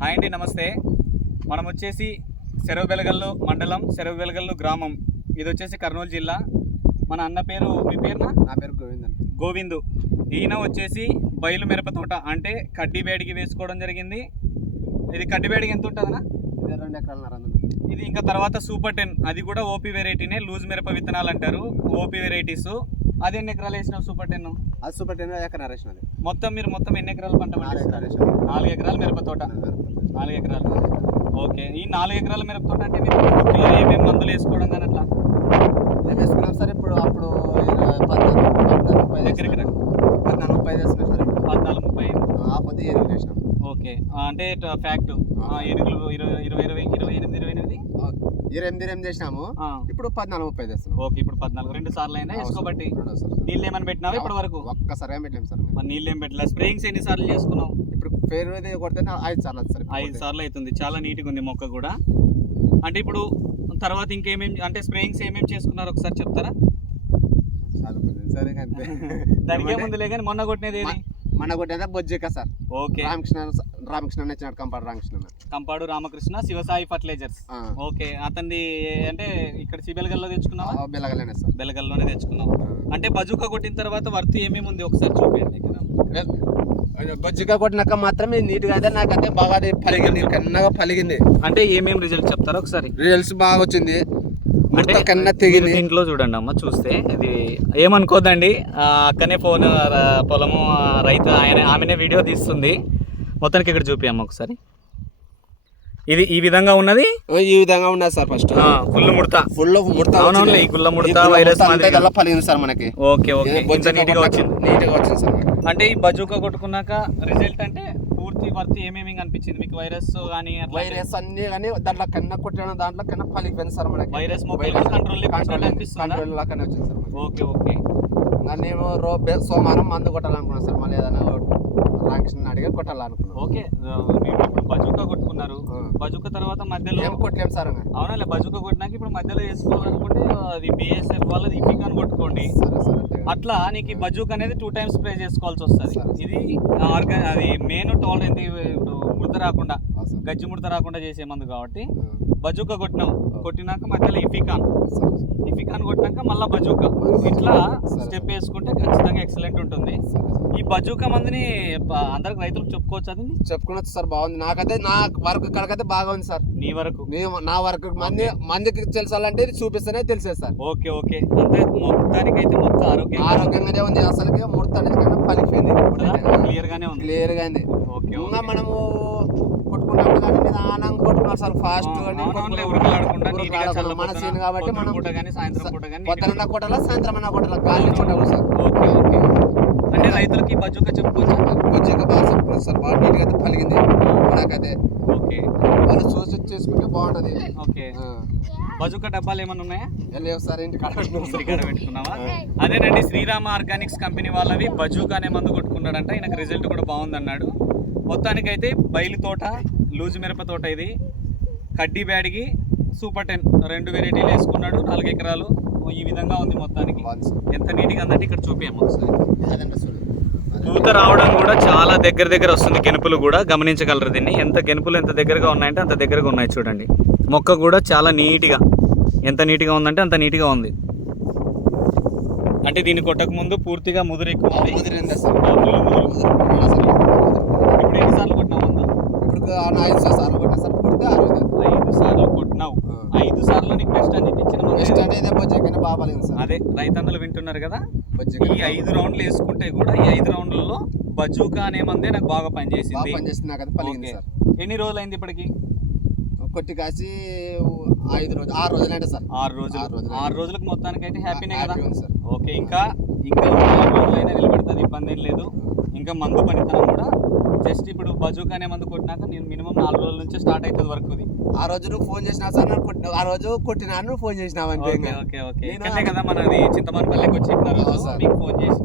Hi అండి నమస్తే. మనం వచ్చేసి సెరవు బెలగల్లు మండలం సెరవు బెలగల్లు గ్రామం. ఇది వచ్చేసి కర్నూలు జిల్లా. మన అన్న పేరు మీ పేరునా? నా పేరు గోవింద్ గోవిందు. ఈయన వచ్చేసి బయలు మిరప తోట అంటే కడ్డీ బేడికి వేసుకోవడం జరిగింది. ఇది కడ్డీ బేడికి ఎంత ఉంటుందన్నా? రెండు ఎకరాల ఇది ఇంకా తర్వాత సూపర్ టెన్. అది కూడా ఓపీ వెరైటీనే లూజ్ మిరప విత్తనాలు అంటారు. ఓపీ వెరైటీస్ అది ఎన్ని ఎకరాలు వేసినావు సూపర్ టెన్? అది సూపర్ టెన్ ఎకర నరేషన్ అది మొత్తం మీరు మొత్తం ఎన్ని ఎకరాలు పంట నాలుగు ఎకరాలు ఎకరాలు మిరప తోట. నాలుగు ఎకరాలు. ఓకే. ఈ నాలుగు ఎకరాల మిరప తోట అంటే మీరు ఏమేమి మందులు వేసుకోవడం కానీ అట్లా మేము వేసుకున్నాం సార్ ఇప్పుడు అప్పుడు ఇరవై పద్నాలుగు పద్నాలుగు ముప్పై దగ్గరికి రా. పద్నాలుగు ముప్పై వేసుకున్నాం సార్ ఇప్పుడు పద్నాలుగు ముప్పై ఐదు ఆ పొద్దు ఎరువులు వేసినాం ఓకే. అంటే ఫ్యాక్ట్ ఎరువులు ఇరవై ఇరవై ఇరవై ఇరవై ఎనిమిది ఇరవై ఎనిమిది? ఇరవై ఎనిమిది ఎనిమిది చేసినాము. ఇప్పుడు పద్నాలుగు ముప్పై వేస్తున్నాం ఓకే ఇప్పుడు పద్నాలుగు. రెండు సార్లు అయినా వేసుకోబట్టి. నీళ్ళు ఏమైనా పెట్టినావా ఇప్పటి వరకు ఒక్కసారి ఏం పెట్టలేము సార్. మరి నీళ్ళు ఏం పెట్టలే. స్ప్రేయింగ్స్ ఎన్ని సార్లు చేసుకున్నావు? ఇప్పుడు పేరు కొడితే ఐదు సార్లు సార్ ఐదు సార్లు అవుతుంది. చాలా నీట్గా ఉంది మొక్క కూడా. అంటే ఇప్పుడు తర్వాత ఇంకేమేమి అంటే స్ప్రేయింగ్స్ ఏమేమి చేసుకున్నారు? ఒకసారి చెప్తారా? దానికి ఏముందిలే కానీ మొన్న కొట్టినది ఏది? మన కొట్టేదా బొజ్జిక సార్. ఓకే. రామకృష్ణ రామకృష్ణ వచ్చినాడు కంపాడు రామకృష్ణ. కంపాడు రామకృష్ణ శివసాయి ఫర్టిలైజర్స్. ఓకే అతనిది అంటే ఇక్కడ సిబెలగల్లో తెచ్చుకున్నావా? ఆ, బెల్లగలేనే సార్. బెలగల్లోనే తెచ్చుకున్నావు? అంటే బజూకా కొట్టిన తర్వాత వర్త్ ఏమేమి ఉంది ఒకసారి చూపించండి ఇక్కడ? బొజ్జిగా కొట్టినాక మాత్రమే నీట్గా అయితే నాకైతే బాగా పలిగింది కన్నగా పలిగింది. అంటే ఏమేమి రిజల్ట్ చెప్తారా ఒకసారి? రిజల్ట్స్ బాగా వచ్చింది. అంటే కన్నా తెగింది. దీంట్లో చూడండి అమ్మ చూస్తే ఇది ఏమనుకోదండి అక్కనే ఫోన్ పొలము రైతు ఆయన ఆమెనే వీడియో తీస్తుంది. మొత్తానికి ఇక్కడ చూపి అమ్మ ఒకసారి. ఇది ఈ విధంగా ఉన్నది? ఈ విధంగా ఉన్నది సార్ ఫస్ట్. ఫుల్ ముడత. ఫుల్ ముడత అవునవును, వచ్చింది. ఈ గుల్ల ముడత, వైరస్ కల్లా పలిగింది సార్ మనకి. Okay okay. ఇది ఇంత బొజ్జిగా నీట్గా కొట్టినాక వచ్చింది. నీట్గా వచ్చింది సార్. అంటే ఈ బజూకా కొట్టుకున్నాక రిజల్ట్ అంటే వర్త్ ఏమేమి అనిపించింది మీకు వైరస్ కానీ వైరస్ అన్ని కానీ దాంట్లో కన్నా కొట్టిన దాంట్లో కన్నా పలిగిపోయింది సార్ మనకి. Virus mobile control control control లాగానే వచ్చింది సార్. Okay okay. నేను రో సోమవారం మందు కొట్టాలనుకున్నాను సార్ మళ్ళీ ఏదైనా రామకృష్ణ అడిగి కొట్టాలనుకున్నాను ఓకే మీరు ఇప్పుడు బజూకా కొట్టుకున్నారు. బజూకా తర్వాత మధ్యలో ఏం కొట్టలేము సార్. అవునా బజూకా కొట్టినాక ఇప్పుడు మధ్యలో వేసుకోవాలనుకుంటే అది బిఎస్ఎఫ్ వాళ్ళది ఇఫికాన్ కొట్టుకోండి. అట్లా నీకు బజూక్ అనేది టూ టైమ్స్ స్ప్రే చేసుకోవాల్సి వస్తుంది. ఇది ఆర్గా అది మెయిన్ టోల్ ఇప్పుడు ముడత రాకుండా. గజ్జి ముడత రాకుండా చేసే మందు కాబట్టి. బజూకా కొట్టినావు కొట్టినాక మధ్యలో ఇఫికాన్. ఇఫికాన్ కొట్టినాక మళ్ళీ బజూకా. ఇట్లా స్టెప్ వేసుకుంటే ఖచ్చితంగా ఎక్సలెంట్ ఉంటుంది. ఈ బజూకా మందుని అందరికి రైతులకు చెప్పుకోవచ్చు అది చెప్పుకున్నది సార్ బాగుంది. నాకైతే నా వర్క్ కడకైతే బాగా ఉంది సార్. నీ వరకు? నా వర్క్ మంది మందికి తెలుసాలంటే ఇది చూపిస్తేనే తెలిసేది సార్. Okay okay. అంటే మొత్తానికైతే మొత్తం ఆరోగ్యం ఆరోగ్యంగానే ఉంది అసలుకి. ముడత అనేది కన్నా పలిపోయింది క్లియర్ గానే ఉంది. క్లియర్గా ఉంది ఓకే ఇంకా ఓకే. మనము కానీ సార్ ఫాస్ట్ మన. సీన్ కాబట్టి మనం సాయంత్రం పూట కానీ పొద్దున కొట్టాలా సాయంత్రం అన్న కొట్టాలా? గాలి చూడాలి సార్ ఓకే ఓకే. అంటే రైతులకి బజూకా చెప్పుకోవచ్చు కొద్దిగా బాగా చెప్పుకున్నాం సార్. బాగా నీట్గా అయితే పలిగింది. ఓకే. వాళ్ళు చూసి చేసుకుంటే బాగుంటది. ఓకే. బజూకా డబ్బాలు ఏమైనా ఉన్నాయా? లేవు సార్ ఇంటి కాడ ఇంటికాడ పెట్టుకున్నావా? అదేనండి శ్రీరామ ఆర్గానిక్స్ కంపెనీ వాళ్ళవి. బజూకా అనే మందు కొట్టుకున్నాడంట. ఈయనకు రిజల్ట్ కూడా బాగుందన్నాడు. మొత్తానికైతే బయలు తోట లూజ్ మిరప తోట ఇది. కడ్డీ బ్యాడ్కి సూపర్ టెన్. రెండు వెరైటీలు వేసుకున్నాడు నాలుగు ఎకరాలు. ఈ విధంగా ఉంది మొత్తానికి. ఎంత నీట్గా ఉందంటే ఇక్కడ చూపించాము ఒకసారి పూత రావడం కూడా చాలా దగ్గర దగ్గర వస్తుంది గెనుపులు కూడా. గమనించగలరు దీన్ని. ఎంత గెనుపులు ఎంత దగ్గరగా ఉన్నాయంటే అంత దగ్గరగా ఉన్నాయి చూడండి. మొక్క కూడా చాలా నీట్గా. ఎంత నీట్గా ఉందంటే అంత నీట్గా ఉంది. అంటే దీన్ని కొట్టక ముందు పూర్తిగా ముదురు ఎక్కువ ఉంది. ఎన్నిసార్లు కొట్టినావు మందు? ఇప్పుడు ఐదు సార్ సార్లు కొట్టినా సార్? కొడితే అరవై ఐదు సార్లు కొట్టినావు. ఐదు సార్లు నీకు బెస్ట్ అనిపించిన ఏది? అనేది బొజ్జికనే బాగా పలిగింది సార్. అదే రైతన్నలు వింటున్నారు కదా? ఈ ఐదు రౌండ్లు వేసుకుంటే కూడా ఈ ఐదు రౌండ్లలో బజూకా అనే మందే నాకు బాగా పనిచేసింది పనిచేస్తుంది నాకు అది పలిగింది. సార్. ఎన్ని రోజులు అయింది ఇప్పటికి? కొట్టి కాసి ఐదు రోజులు ఆరు రోజులు అంటే సార్. ఆరు రోజులు. ఆరు రోజులు. ఆరు రోజులకు మొత్తానికి అయితే హ్యాపీనే కదా? సార్. ఓకే ఇంకా ఇంకా రోజులైనా నిలబెడుతుంది ఇబ్బంది ఏం లేదు. ఇంకా మందు పనితనం కూడా జస్ట్ ఇప్పుడు బజూక్ అనే మందు కొట్టినాక నేను మినిమం నాలుగు రోజుల నుంచి స్టార్ట్ అవుతుంది వర్క్ ఇది ఆ రోజు నువ్వు ఫోన్ చేసినావు సార్ కొట్టి- ఆ రోజు కొట్టినా నువ్వు ఫోన్ చేసినావు అంతే ఓకే. ఓకే నేను కదా మనది చింతమనపల్లికి వచ్చి చెప్పినారు అవును సార్. మీకు ఫోన్ చేసి.